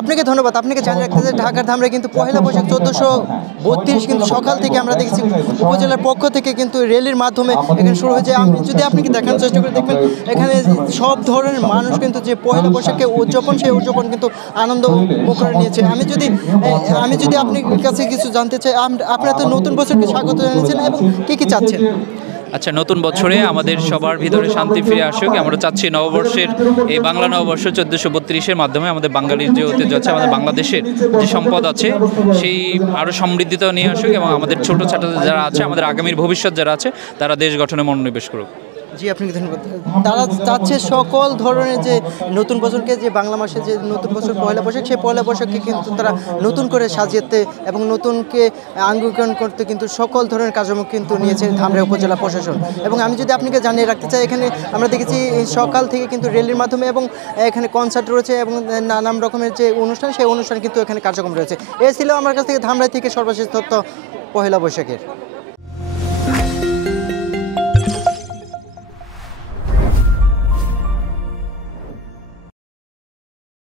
আপনাকে ধন্যবাদ। আপনাকে জানিয়ে রাখতে চাই ঢাকার ধামরায় কিন্তু পহেলা বৈশাখ 1432 কিন্তু সকাল থেকে আমরা দেখেছি উপজেলার পক্ষ থেকে কিন্তু র্যালির মাধ্যমে এখানে শুরু হয়েছে। আমি যদি আপনাকে দেখানোর চেষ্টা করি দেখবেন এখানে সব ধরনের মানুষ কিন্তু যে পহেলা বৈশাখকে উদযাপন সেই উদযাপন কিন্তু আনন্দ মুখরে নিয়েছে। আমি যদি আপনার কাছে কিছু জানতে চাই, আপনারা তো নতুন বছরকে স্বাগত জানিয়েছেন এবং কি চাচ্ছেন? আচ্ছা, নতুন বছরে আমাদের সবার ভিতরে শান্তি ফিরে আসুক। আমরা চাচ্ছি নববর্ষের এই বাংলা নববর্ষ 1432-এর মাধ্যমে আমাদের বাঙালির যে ঐতিহ্য আছে, আমাদের বাংলাদেশের যে সম্পদ আছে সেই আরও সমৃদ্ধিতা নিয়ে আসুক এবং আমাদের ছোটো ছোটো যারা আছে, আমাদের আগামীর ভবিষ্যৎ যারা আছে, তারা দেশ গঠনে মনোনিবেশ করুক। জি, আপনাকে ধন্যবাদ। তারা চাচ্ছে সকল ধরনের যে নতুন বছরকে, যে বাংলা মাসে যে নতুন বছর পয়লা বৈশাখ, সেই পয়লা বৈশাখকে কিন্তু তারা নতুন করে সাজিয়েতে এবং নতুনকে আঙ্গীকরণ করতে কিন্তু সকল ধরনের কার্যক্রম কিন্তু নিয়েছে ধামরাই উপজেলা প্রশাসন। এবং আমি যদি আপনাকে জানিয়ে রাখতে চাই, এখানে আমরা দেখেছি সকাল থেকে কিন্তু র্যালির মাধ্যমে এবং এখানে কনসার্ট রয়েছে এবং নানান রকমের যে অনুষ্ঠান, সেই অনুষ্ঠান কিন্তু এখানে কার্যক্রম রয়েছে। এ ছিল আমার কাছ থেকে ধামরাই থেকে সর্বশেষ তথ্য পহেলা বৈশাখের।